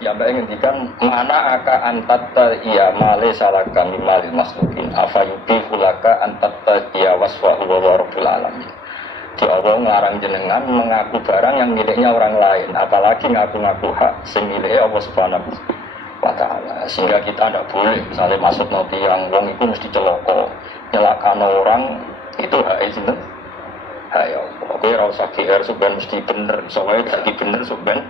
Ya mbak ngendikan mana aka antatta iya male salaka mimalil maslukin afayubi hulaka antatta iya waswa huwa rabbul alamin. Di Allah ngarang jenengan mengaku barang yang miliknya orang lain, apalagi ngaku-ngaku hak sing miliknya Allah Subhanahu wa ta'ala. Sehingga kita tidak boleh misalnya maksud nanti yang wong itu mesti celoko nyelakan orang itu hak izin. Ayo, oke rasa GR sebenarnya mesti bener, soalnya tidak bener sebenarnya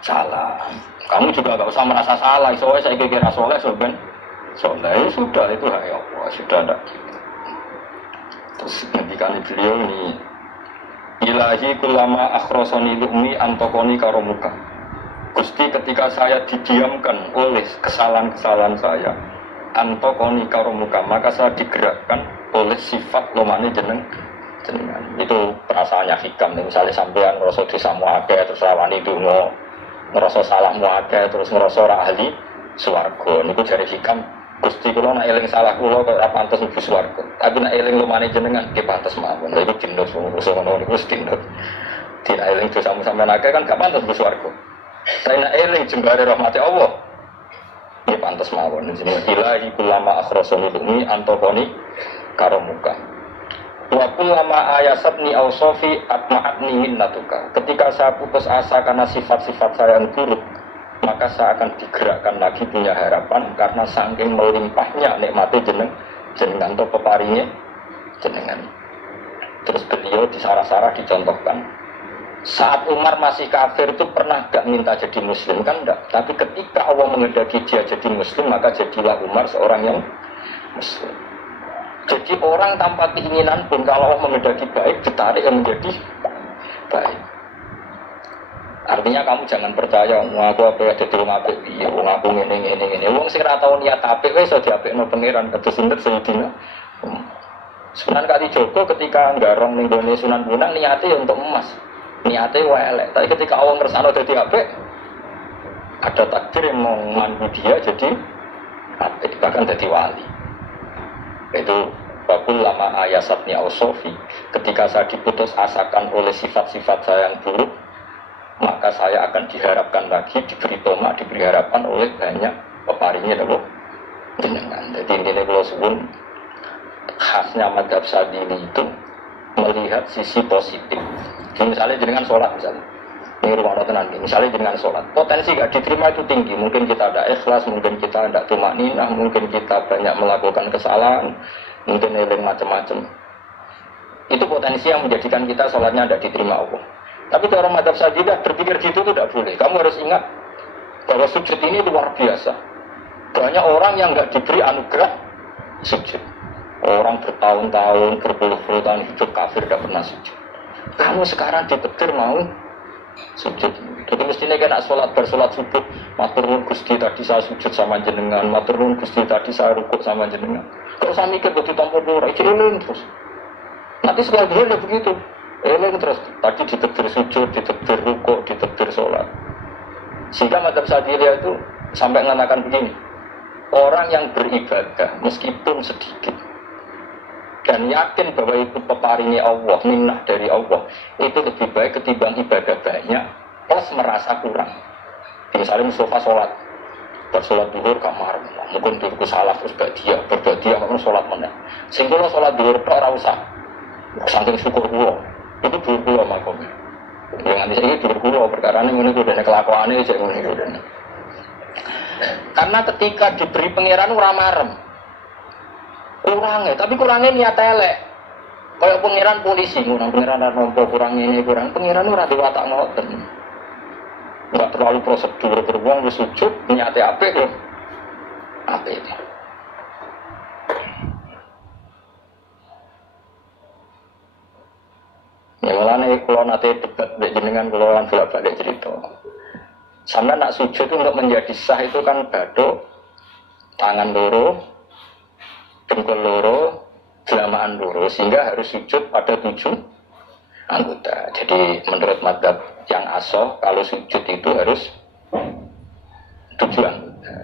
salah. Kamu juga nggak usah merasa salah, soalnya saya kira soleh sebenarnya soleh ya sudah itu hak Allah, sudah tidak. Terus ngendikan beliau ini, ilahi kulama akhrosoni lumi antokoni karomuka. Gusti ketika saya didiamkan oleh kesalahan-kesalahan saya, antokoni karomuka, maka saya digerakkan oleh sifat lomane jenengan. Itu perasaannya hikam. Misalnya sampean ngerasa dosamu akeh terus rawani donga, ngerasa salahmu akeh terus ngerasa ora ahli swarga. Niku jare hikam, Gusti kula nek eling salah kula kok ora pantes mlebu swarga. Tapi nek eling lumane jenengan nggih pantes mawon. Lha iku dindut ngono niku wis dindut. Tidak eling dosamu sampean akeh kan gak pantes mlebu swarga. Tapi nek eling jembare rahmati Allah nggih pantes mawon. Jenenge ilahi kulama akhrasani lumi antokoni karomuka. Waktu lama ayasatni ausofi atma'atni minnatuka. Ketika saya putus asa karena sifat-sifat saya yang buruk, maka saya akan digerakkan lagi punya harapan karena saking melimpahnya nikmati jenengan atau peparinya jenengan. Terus beliau di sarah-sarah dicontohkan. Saat Umar masih kafir itu pernah gak minta jadi muslim kan enggak. Tapi ketika Allah menghendaki dia jadi muslim, maka jadilah Umar seorang yang muslim. Jadi orang tanpa keinginan pun kalau Allah menghendaki baik ditarik menjadi baik. Artinya kamu jangan percaya ngaku apa ya dadi wong apik piye, wong aku ngene. Wong sing ora tau niat apik wis iso diapikno pangeran kados sinten Sayyidina. Sunan Kalijaga ketika nggarong ning gone Sunan Bonang niate untuk emas. Niate wae elek, tapi ketika Allah ngersakno dadi apik ada takdir yang mau mandu dia jadi apik bahkan dadi wali. Itu bakul lama ayasatnya ausofi. Ketika saya diputus asakan oleh sifat-sifat saya yang buruk, maka saya akan diharapkan lagi, diberi tomak, diberi harapan oleh banyak peparingnya dulu jenengan. Jadi ini kalau sebut khasnya madhab Sadili itu melihat sisi positif. Jadi misalnya jenengan sholat misalnya, ini rumah tenan, misalnya jenengan sholat, potensi gak diterima itu tinggi. Mungkin kita ada ikhlas, mungkin kita ada tumakninah, mungkin kita banyak melakukan kesalahan, mungkin eling macam-macam. Itu potensi yang menjadikan kita sholatnya tidak diterima Allah. Tapi orang madhab Sadilah berpikir gitu itu tidak boleh. Kamu harus ingat bahwa sujud ini luar biasa. Banyak orang yang nggak diberi anugerah sujud. Orang bertahun-tahun, berpuluh-puluh tahun hidup kafir tidak pernah sujud. Kamu sekarang dipetir mau sujud. Jadi mestinya kena sholat bersolat subuh. Matur nuwun Gusti tadi saya sujud sama jenengan. Matur nuwun Gusti tadi saya rukuk sama jenengan. Kalau saya mikir begitu tampil dulu, itu eling terus. Nanti sekali dia begitu. Eling terus, tadi ditekdir sujud, ditekdir rukuk, ditekdir sholat. Sehingga madhab Sadiliyah itu sampai mengatakan begini, orang yang beribadah meskipun sedikit dan yakin bahwa itu peparingnya Allah, minnah dari Allah, itu lebih baik ketimbang ibadah banyak plus merasa kurang. Misalnya Mustafa sholat, bersolat duhur kamar, mungkin duhurku salah terus berbadia mungkin sholat mana. Sehingga sholat duhur tak usah, saking syukur gua. Itu dua makomnya. Yang nanti saya dua perkara ini udah kelakuan ini saya udah. Karena ketika diberi pangeran ramarem, kurangnya, tapi kurangnya niat elek. Kayak pangeran polisi, pangeran nompo kurangnya ini kurang. Pangeran ora diwatak ngoten. Enggak terlalu prosedur beruang sujud niatnya apik loh. Apik. Ya malah nih kalau nanti debat jenengan kalau kan bolak-balik cerita. Sampai nak sujud itu untuk menjadi sah itu kan baduk, tangan loro, dengkul loro, jelamaan loro, sehingga harus sujud pada 7 anggota. Jadi menurut madhab yang asoh kalau sujud itu harus 7 anggota.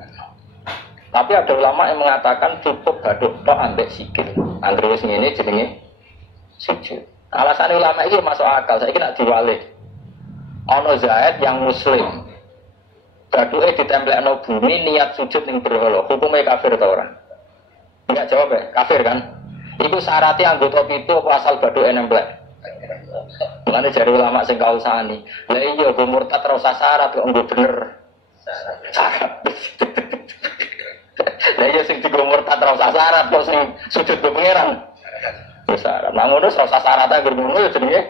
Tapi ada ulama yang mengatakan cukup baduk tok ambek sikil. Anggere wis ngene jenenge sujud. Alasan ulama ini masuk akal, saya kira diwalik. Ono Zaid yang muslim, Baduke ditemplekno bumi niat sujud ning berhala, hukume kafir ta ora? Enggak jawab ya, kafir kan? Iku syaratnya anggota pitu apa asal baduke nemplek? Mulane jare ulama sing kausani, lha iya go murtad ora usah syarat kok nggo bener. Syarat. Lah iya sing digo murtad ora usah syarat kok sing sujud ke pangeran. Wis syarat. Nang ngono ora usah syarat anggere ngono ya jenenge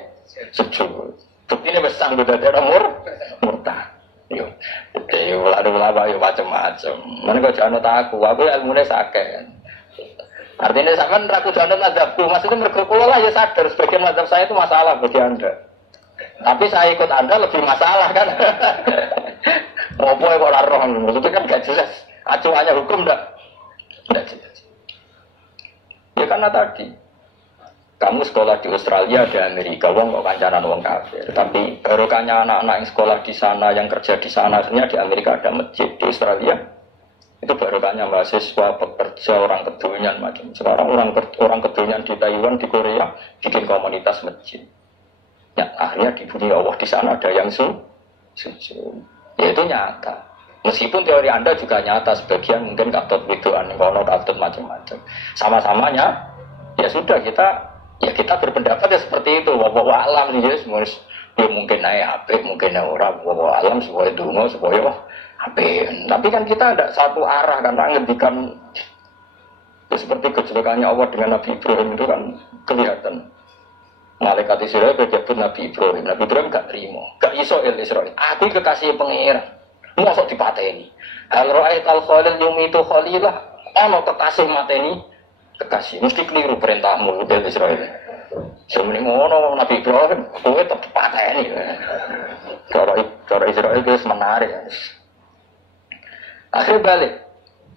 sujud. Buktine wis sanggo dadi murtad. Yo. Yo ulama yo macam-macam. Mana kok jangan aku ilmune sakit. Artinya sampean ra kudu anut mazhabku, maksudnya mergo kula lah ya sadar sebagian mazhab saya itu masalah bagi Anda. Tapi saya ikut Anda lebih masalah kan. Apa kok ora roh, maksudnya kan gak jelas. Acuannya hukum ndak jelas. Ya karena tadi kamu sekolah di Australia, di Amerika, wong kok kancanan wong kafir. Tapi barokahnya anak-anak yang sekolah di sana, yang kerja di sana, akhirnya di Amerika ada masjid, di Australia itu barokahnya mahasiswa, pekerja, orang kedonyan macam. Sekarang orang kedonyan di Taiwan, di Korea bikin komunitas masjid. Ya, akhirnya dibunyi Allah di sana ada yang sujud. Ya itu nyata. Meskipun teori Anda juga nyata, sebagian mungkin katut widoan, kono katut macam-macam. Sama-samanya, ya sudah kita berpendapat ya seperti itu. Wa alam nih, ya mungkin naik apik, mungkin naik orang. Wa alam supaya dungo, supaya apik. Tapi kan kita ada satu arah karena ngendikan ya seperti kejelekannya Allah dengan Nabi Ibrahim itu kan kelihatan. Malaikat Israel berjabut Nabi Ibrahim. Nabi Ibrahim gak terima, gak iso Israel. Aku kekasih pengiran, mosok dipateni. Hal ra'aital khalil yumitu khalilah. Ono kekasih mateni kekasih. Mesti keliru perintahmu Israel. Sementing ngono Nabi Ibrahim, kowe tetep dipateni. Cara Israel itu menarik. Akhirnya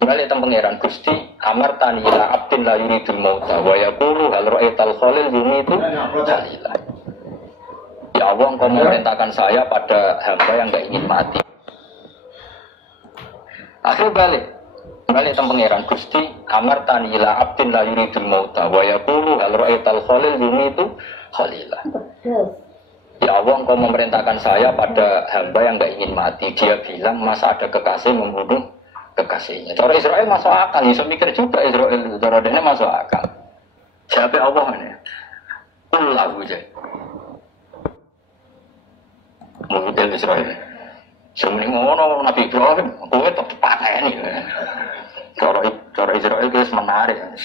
balik teng pangeran Gusti amar tanila abdin la yuridul mauta wa yaqulu hal ra'aital khalil yumitu jalila. Ya Allah, Engkau memerintahkan saya pada hamba yang enggak ingin mati. Akhirnya balik teng pangeran Gusti amar tanila abdin la yuridul mauta wa yaqulu hal ra'aital khalil yumitu khalila. Ya Allah, Engkau memerintahkan saya pada hamba yang enggak ingin mati. Dia bilang masa ada kekasih membunuh kekasihnya. Cara Israel masuk akal, bisa mikir juga Israel. Cara dia masuk akal. Siapa Allah ini? Allah aja. Model Israel. Sementing ngono Nabi Ibrahim, kowe tetep dipateni. Cara Israel itu menarik.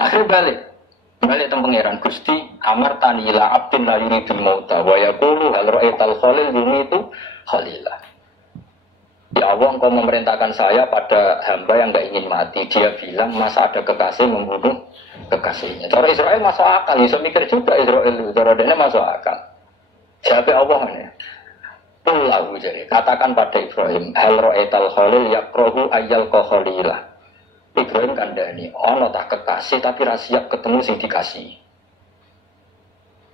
Akhirnya balik teng pangeran Gusti amar tanila abdin la yuridul mauta wa yaqulu hal ra'aital khalil yumitu khalilah. Ya Allah, Engkau memerintahkan saya pada hamba yang enggak ingin mati. Dia bilang masa ada kekasih membunuh kekasihnya. Cara Israel masuk akal, bisa mikir juga Israel. Cara dia masuk akal. Siapa Allah ini? Allah jadi katakan pada Ibrahim hal ra'aital khalil yakrahu ayyal khalilah. Ibrahim kandhani, ono tak kekasih tapi ra siap ketemu sing dikasih.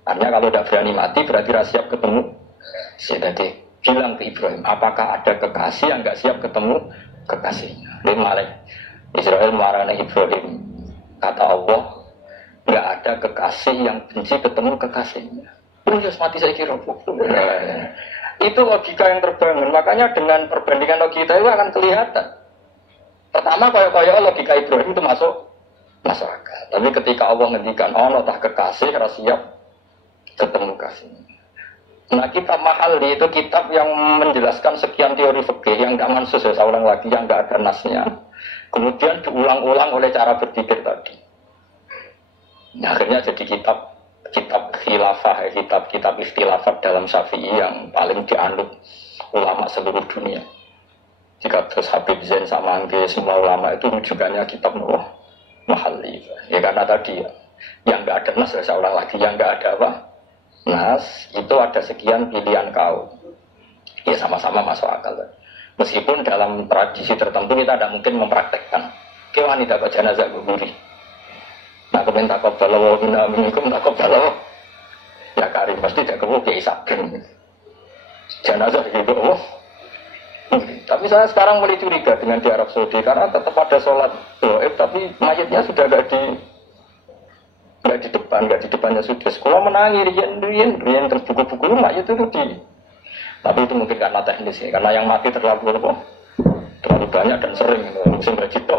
Artinya kalau tidak berani mati berarti ra siap ketemu. Jadi bilang ke Ibrahim, apakah ada kekasih yang enggak siap ketemu kekasihnya? Lalu Israel marahnya Ibrahim, kata Allah, enggak ada kekasih yang benci ketemu kekasihnya. Ya mati saya kira. Itu logika yang terbangun. Makanya dengan perbandingan logika itu akan kelihatan. Pertama kaya logika Ibrahim itu masuk akal. Tapi ketika Allah ngendikan ono tak kekasih ra siap ketemu kasihnya. Nah kitab Mahalli itu kitab yang menjelaskan sekian teori fikih yang tidak mansus ya seorang lagi yang tidak ada nasnya. Kemudian diulang-ulang oleh cara berpikir tadi. Nah, akhirnya jadi kitab khilafah, kitab istilafat dalam Syafi'i yang paling dianut ulama seluruh dunia. Jika terus Habib Zain sama Angge semua ulama itu rujukannya kitab Mahalli. Ya karena tadi yang tidak ada nas ya seorang lagi yang tidak ada apa? Nas itu ada sekian pilihan kaum. Ya sama-sama masuk akal. Meskipun dalam tradisi tertentu kita tidak mungkin mempraktekkan. Kewan tidak ke jenazah guguri. Nak kebentak kobalawo, bina minkum tak kobalawo. Ya karim pasti tidak kebuki isakin. Jenazah gitu. Oh. Tapi saya sekarang mulai curiga dengan di Arab Saudi karena tetap ada sholat doib tapi mayatnya sudah nggak di depannya sudah sekolah menangi rian terbuku-buku mayat itu Tapi itu mungkin karena teknis ya, karena yang mati terlalu banyak dan sering. Musim haji itu